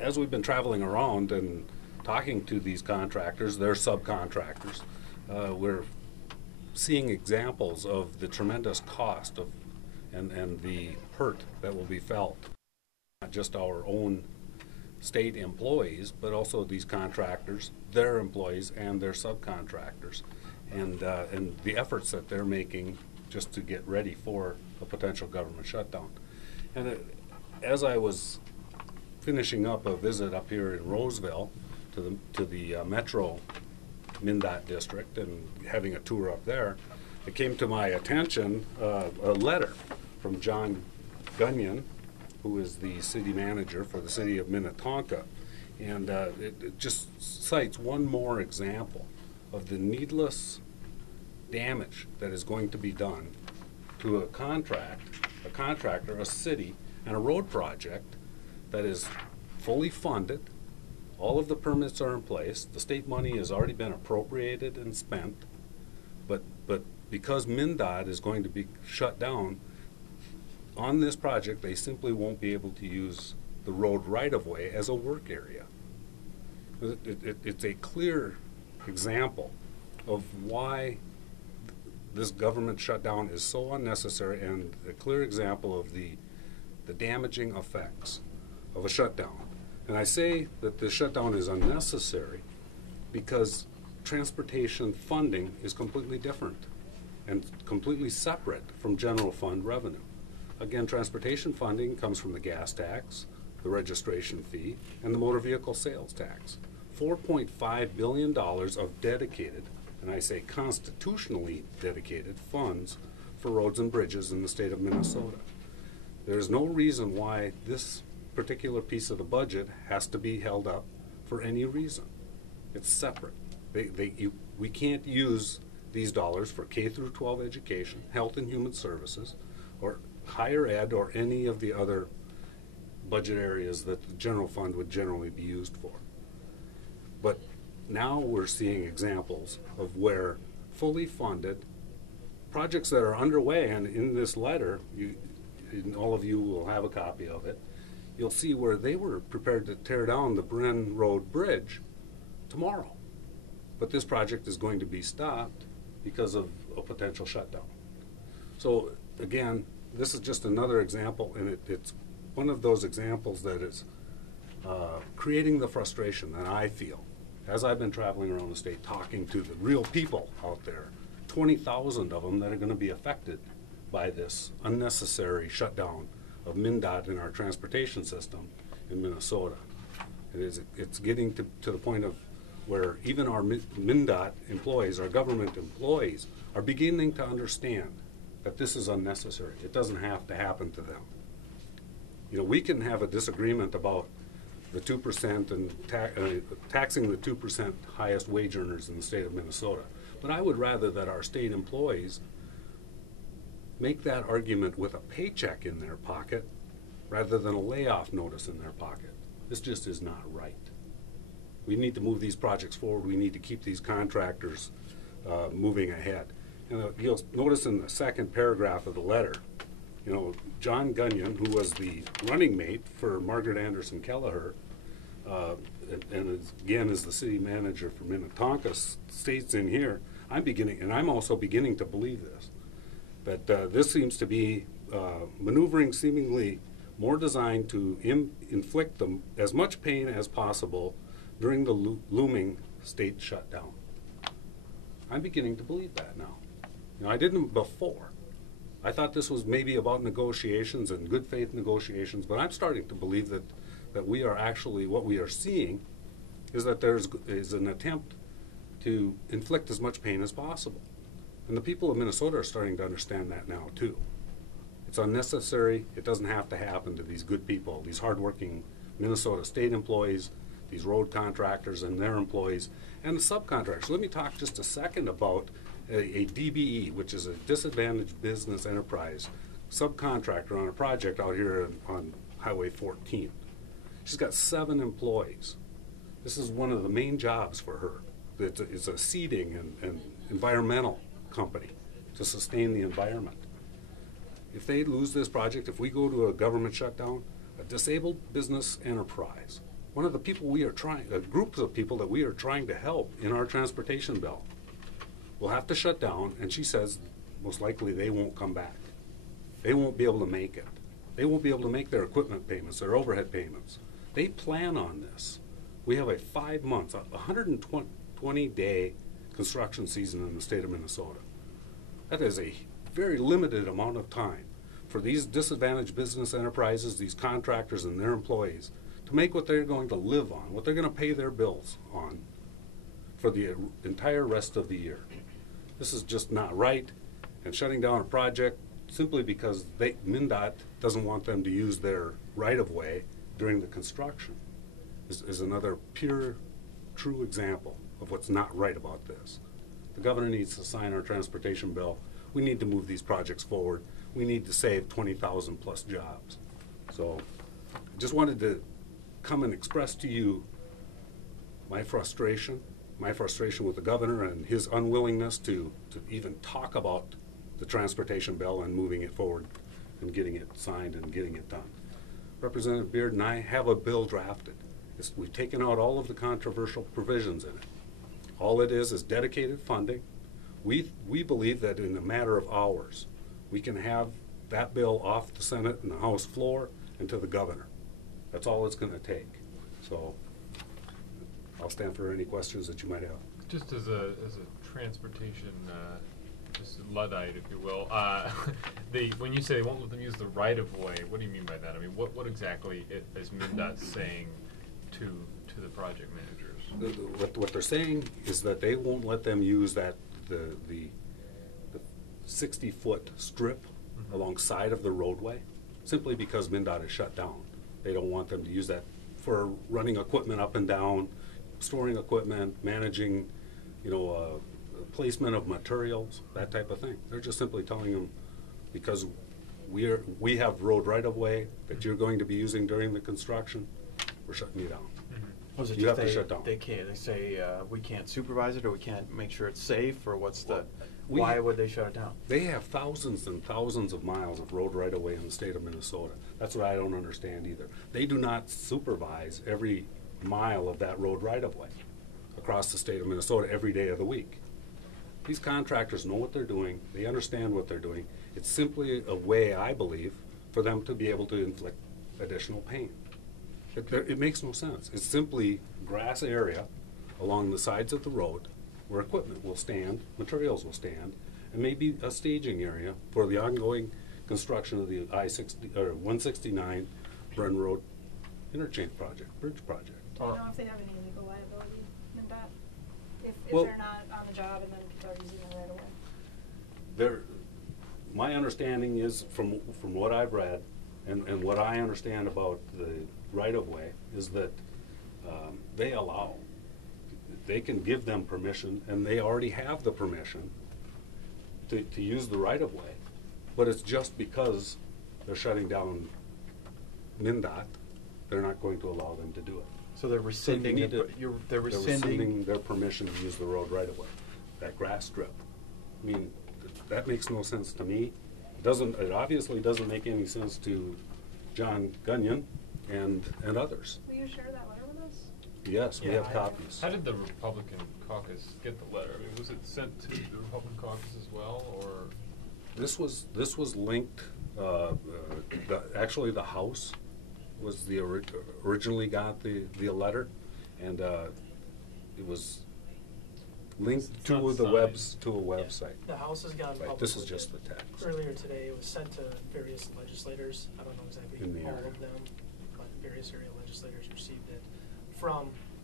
As we've been traveling around and talking to these contractors, their subcontractors, we're seeing examples of the tremendous cost of and the hurt that will be felt. Not just our own state employees, but also these contractors, their employees, and their subcontractors, and the efforts that they're making just to get ready for a potential government shutdown. And as I was finishing up a visit up here in Roseville to the Metro MnDOT district and having a tour up there, it came to my attention a letter from John Gunyou, who is the city manager for the city of Minnetonka, and it just cites one more example of the needless damage that is going to be done to a contractor, a city, and a road project that is fully funded. All of the permits are in place. The state money has already been appropriated and spent, but because MnDOT is going to be shut down on this project, they simply won't be able to use the road right-of-way as a work area. It's a clear example of why this government shutdown is so unnecessary, and a clear example of the damaging effects of a shutdown. And I say that the shutdown is unnecessary because transportation funding is completely different and completely separate from general fund revenue. Again, transportation funding comes from the gas tax, the registration fee, and the motor vehicle sales tax. $4.5 billion of dedicated, and I say constitutionally dedicated, funds for roads and bridges in the state of Minnesota. There's no reason why this particular piece of the budget has to be held up for any reason. It's separate. We can't use these dollars for K through 12 education, health and human services, or higher ed, or any of the other budget areas that the general fund would generally be used for. But now we're seeing examples of where fully funded projects that are underway, and in this letter, all of you will have a copy of it, you'll see where they were prepared to tear down the Bryn Road Bridge tomorrow. But this project is going to be stopped because of a potential shutdown. So again, this is just another example, and it's one of those examples that is creating the frustration that I feel as I've been traveling around the state talking to the real people out there, 20,000 of them that are going to be affected by this unnecessary shutdown of MnDOT in our transportation system in Minnesota. It's getting to the point of where even our MnDOT employees, our government employees, are beginning to understand that this is unnecessary. It doesn't have to happen to them. You know, we can have a disagreement about the 2% and taxing the 2% highest wage earners in the state of Minnesota, but I would rather that our state employees make that argument with a paycheck in their pocket rather than a layoff notice in their pocket. This just is not right. We need to move these projects forward. We need to keep these contractors moving ahead. And you'll notice in the second paragraph of the letter, you know, John Gunyou, who was the running mate for Margaret Anderson Kelleher, and again is the city manager for Minnetonka, states in here, I'm also beginning to believe this, that this seems to be maneuvering seemingly more designed to inflict them as much pain as possible during the looming state shutdown. I'm beginning to believe that now. You know, I didn't before. I thought this was maybe about negotiations and good faith negotiations, but I'm starting to believe that we are actually, what we are seeing is that is an attempt to inflict as much pain as possible. And the people of Minnesota are starting to understand that now too. It's unnecessary. It doesn't have to happen to these good people, these hardworking Minnesota state employees, these road contractors and their employees, and the subcontractors. Let me talk just a second about a DBE, which is a disadvantaged business enterprise subcontractor on a project out here on Highway 14. She's got 7 employees. This is one of the main jobs for her. It's a seeding and environmental company to sustain the environment. If they lose this project, if we go to a government shutdown, a disabled business enterprise, one of the people we are trying, a group of people that we are trying to help in our transportation bill, will have to shut down, and she says most likely they won't come back. They won't be able to make it. They won't be able to make their equipment payments, their overhead payments. They plan on this. We have a 5 months, 120-day construction season in the state of Minnesota. That is a very limited amount of time for these disadvantaged business enterprises, these contractors and their employees, to make what they're going to live on, what they're going to pay their bills on for the entire rest of the year. This is just not right, and shutting down a project simply because MnDOT doesn't want them to use their right-of-way during the construction is another pure, true example of what's not right about this. The governor needs to sign our transportation bill. We need to move these projects forward. We need to save 20,000 plus jobs. So I just wanted to come and express to you my frustration with the governor and his unwillingness to even talk about the transportation bill and moving it forward and getting it signed and getting it done. Representative Beard and I have a bill drafted. We've taken out all of the controversial provisions in it. All it is dedicated funding. We believe that in a matter of hours, we can have that bill off the Senate and the House floor and to the governor. That's all it's going to take. So I'll stand for any questions that you might have. Just as a transportation just Luddite, if you will, when you say they won't let them use the right of way, what do you mean by that? I mean, what exactly is MnDOT saying to the project managers? What they're saying is that they won't let them use the 60-foot strip alongside of the roadway, simply because MnDOT is shut down. They don't want them to use that for running equipment up and down, storing equipment, managing, placement of materials, that type of thing. They're just simply telling them, because we have road right-of-way that you're going to be using during the construction, we're shutting you down. Was it You just have to shut down. They say we can't supervise it, or we can't make sure it's safe, or what's the? We- why would they shut it down? They have thousands and thousands of miles of road right-of-way in the state of Minnesota. That's what I don't understand either. They do not supervise every mile of that road right-of-way across the state of Minnesota every day of the week. These contractors know what they're doing. They understand what they're doing. It's simply a way, I believe, for them to be able to inflict additional pain. It makes no sense. It's simply grass area along the sides of the road where equipment will stand, materials will stand, and maybe a staging area for the ongoing construction of the I-169 Bren Road interchange project, bridge project. Do you know if they have any legal liability in that? If Well, they're not on the job and then people are using it right away? My understanding is, from what I've read and what I understand about the right-of-way, is that they can give them permission, and they already have the permission to use the right-of-way, but it's just because they're shutting down MnDOT, they're not going to allow them to do it. So they're rescinding They're rescinding their permission to use the road right-of-way, that grass strip. I mean, that makes no sense to me. It obviously doesn't make any sense to John Gunyou and others. Will you share that letter with us? Yes, we Yeah, have copies. How did the Republican caucus get the letter? I mean, was it sent to the Republican caucus as well, or? This was linked. Actually, the House was originally got the letter, and it was linked It's to not the signed. to a website. The House has gone Right, public. this is with just it. the text. Earlier today, it was sent to various legislators. I don't know exactly In the all area. of them, but various area legislators received it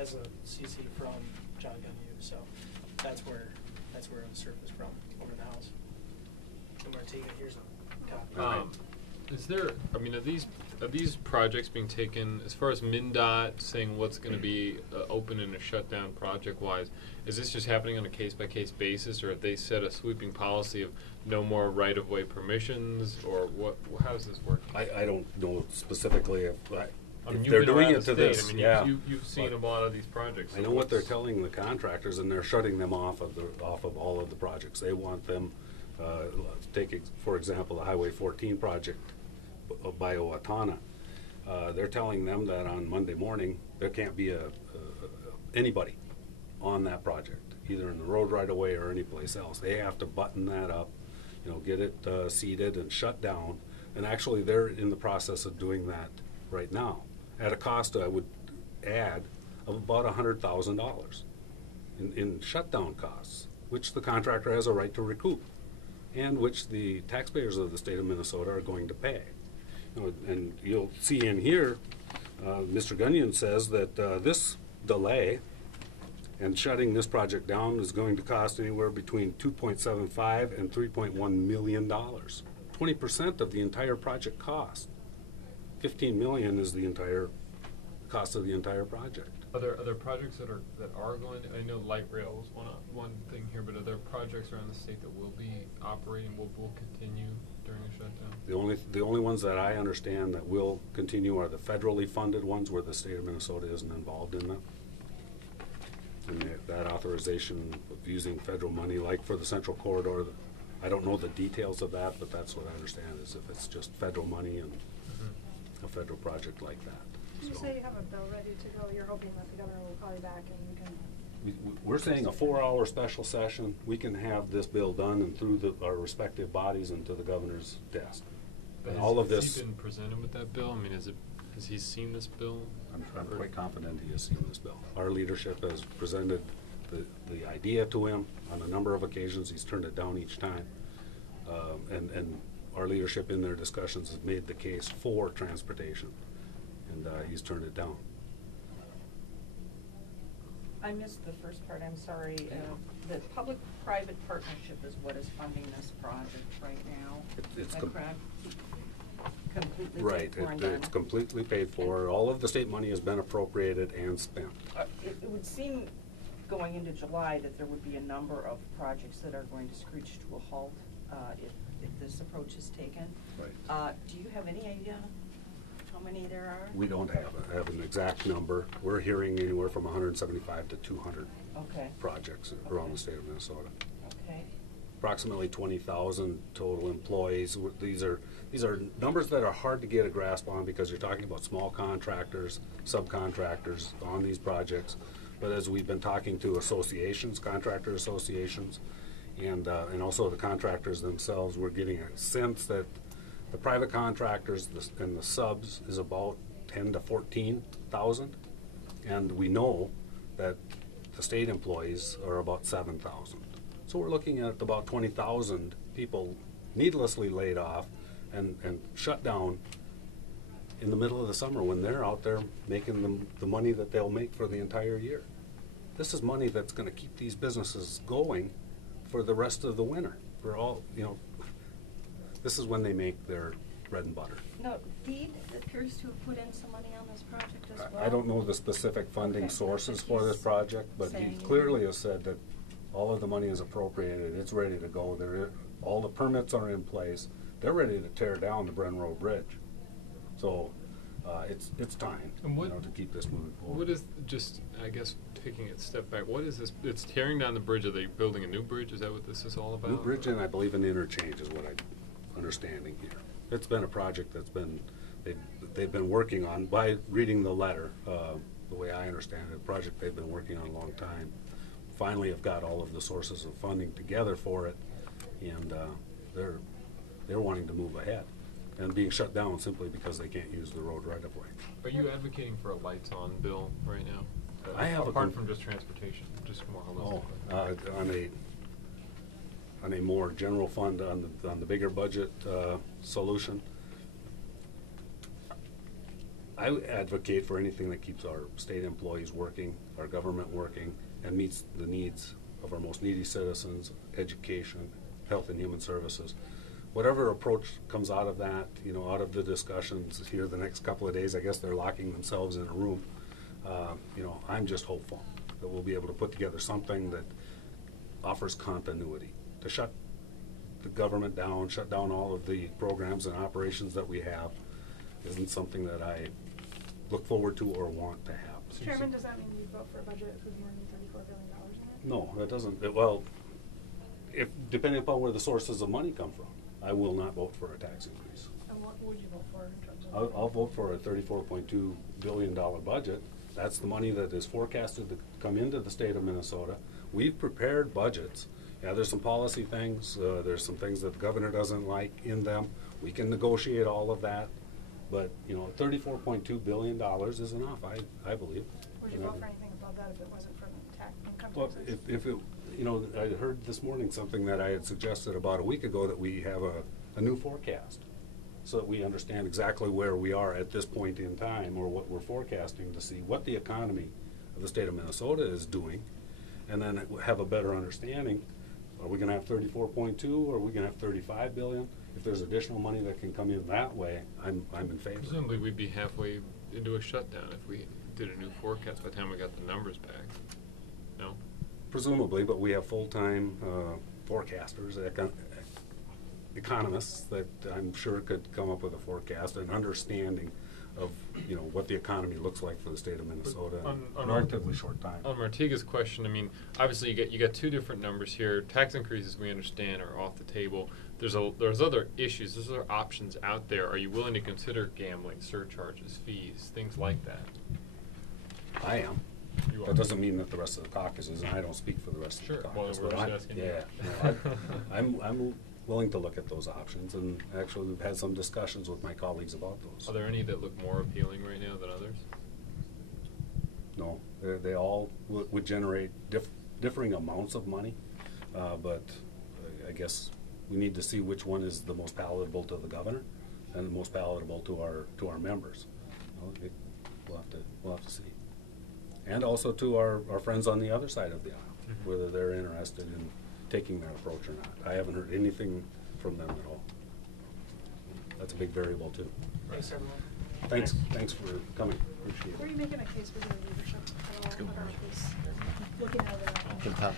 as a CC from John Gunyou. So that's where it was surfaced from over the House. And we're taking, here's a copy. Is there? I mean, are these projects being taken as far as MnDOT saying what's going to be open in a shutdown project-wise? Is this just happening on a case-by-case basis, or have they set a sweeping policy of no more right-of-way permissions, or what? How does this work? I don't know specifically if I mean, if you've they're been doing around it the to state. this. I mean, Yeah, you've seen a lot of these projects. I know what they're telling the contractors, and they're shutting them off of all of the projects. They want them, for example, the Highway 14 project by Owatonna. They're telling them that on Monday morning, there can't be anybody on that project, either in the road right away or anyplace else. They have to button that up, get it seeded and shut down. And actually, they're in the process of doing that right now at a cost, I would add, of about $100,000 in shutdown costs, which the contractor has a right to recoup, and which the taxpayers of the state of Minnesota are going to pay. And you'll see in here, Mr. Gunyou says that this delay and shutting this project down is going to cost anywhere between $2.75 and $3.1 million. 20% of the entire project cost. $15 million is the entire cost of the entire project. Are there projects that are going? I know light rail is one thing here, but are there projects around the state that will be operating, will continue during a shutdown? The only ones that I understand that will continue are the federally funded ones where the state of Minnesota isn't involved in them. And that authorization of using federal money, like for the Central Corridor, I don't know the details of that, but that's what I understand, is if it's just federal money and a federal project like that. You So say you have a bill ready to go, you're hoping that the governor will call you back and you can... we're saying a 4-hour special session. We can have this bill done and through our respective bodies and to the governor's desk. And all of this... Has he been presented with that bill? I mean, has he seen this bill? I'm quite confident he has seen this bill. Our leadership has presented the idea to him on a number of occasions. He's turned it down each time. And our leadership in their discussions has made the case for transportation. And he's turned it down. I missed the first part, I'm sorry. The public-private partnership is what is funding this project right now. It's Is that correct? Completely right. paid for and done. It's completely paid for. All of the state money has been appropriated and spent. It would seem, going into July, that there would be a number of projects that are going to screech to a halt if this approach is taken. Right. Do you have any idea how many there are? We don't have an exact number. We're hearing anywhere from 175 to 200 projects around the state of Minnesota. Okay. Approximately 20,000 total employees. These are numbers that are hard to get a grasp on because you're talking about small contractors, subcontractors on these projects. But as we've been talking to associations, contractor associations, and also the contractors themselves, we're getting a sense that the private contractors and the subs is about 10 to 14,000, and we know that the state employees are about 7,000. So we're looking at about 20,000 people needlessly laid off and shut down in the middle of the summer when they're out there making the money that they'll make for the entire year. This is money that's going to keep these businesses going for the rest of the winter. For all, this is when they make their bread and butter. No, DEED appears to have put in some money on this project as well. I don't know the specific funding sources for this project, but he clearly has said that all of the money is appropriated. It's ready to go. All the permits are in place. They're ready to tear down the Bren Road Bridge. So it's time to keep this moving forward. What is, just, I guess, taking a step back, what is this? It's tearing down the bridge. Are they building a new bridge? Is that what this is all about? New bridge, and I believe an interchange is what I'm understanding here. It's been a project that's been, they've been working on, by reading the letter, the way I understand it, a project they've been working on a long time. Finally have got all of the sources of funding together for it, and they're wanting to move ahead and being shut down simply because they can't use the road right of way. Are you advocating for a lights on bill right now? I have apart from just transportation, just more holistically. On a more general fund, on the bigger budget solution, I advocate for anything that keeps our state employees working, our government working, and meets the needs of our most needy citizens, education, health and human services. Whatever approach comes out of that, out of the discussions here the next couple of days, I guess they're locking themselves in a room. I'm just hopeful that we'll be able to put together something that offers continuity. To shut the government down, shut down all of the programs and operations that we have isn't something that I look forward to or want to have. Chairman, does that mean you vote for a budget with more than $34 billion in it? No, that doesn't. Well, depending upon where the sources of money come from, I will not vote for a tax increase. And what would you vote for in terms I'll vote for a $34.2 billion budget. That's the money that is forecasted to come into the state of Minnesota. We've prepared budgets. Yeah, there's some policy things, there's some things that the governor doesn't like in them. We can negotiate all of that, but, you know, $34.2 billion is enough, I believe. Would you vote for anything above that if it wasn't for the income Well, taxes? if it, you know, I heard this morning something that I had suggested about a week ago, that we have a new forecast, so that we understand exactly where we are at this point in time, or what we're forecasting, to see what the economy of the state of Minnesota is doing, and then have a better understanding. Are we gonna have 34.2, or are we gonna have 35 billion? If there's additional money that can come in that way, I'm in favor. Presumably, we'd be halfway into a shutdown if we did a new forecast by the time we got the numbers back. No? Presumably, but we have full-time forecasters, economists that I'm sure could come up with a forecast, an understanding of, you know, what the economy looks like for the state of Minnesota in a relatively short time. On Martiga's question, I mean, obviously you got two different numbers here. Tax increases, we understand, are off the table. There's other issues. There's other options out there. Are you willing to consider gambling, surcharges, fees, things like that? I am. You are. That doesn't mean that the rest of the caucus is, and I don't speak for the rest of the Sure. caucus. Well, we're but just asking you. yeah, no, I'm willing to look at those options, and actually we've had some discussions with my colleagues about those. Are there any that look more appealing right now than others? No, they all would generate differing amounts of money, but I guess we need to see which one is the most palatable to the governor and the most palatable to our members. You know, we'll have to see, and also to our friends on the other side of the aisle, whether they're interested in taking that approach or not. I haven't heard anything from them at all. That's a big variable too. Thanks, everyone. Thanks for coming. Appreciate it. Were you making a case for your leadership at all about this, looking at it?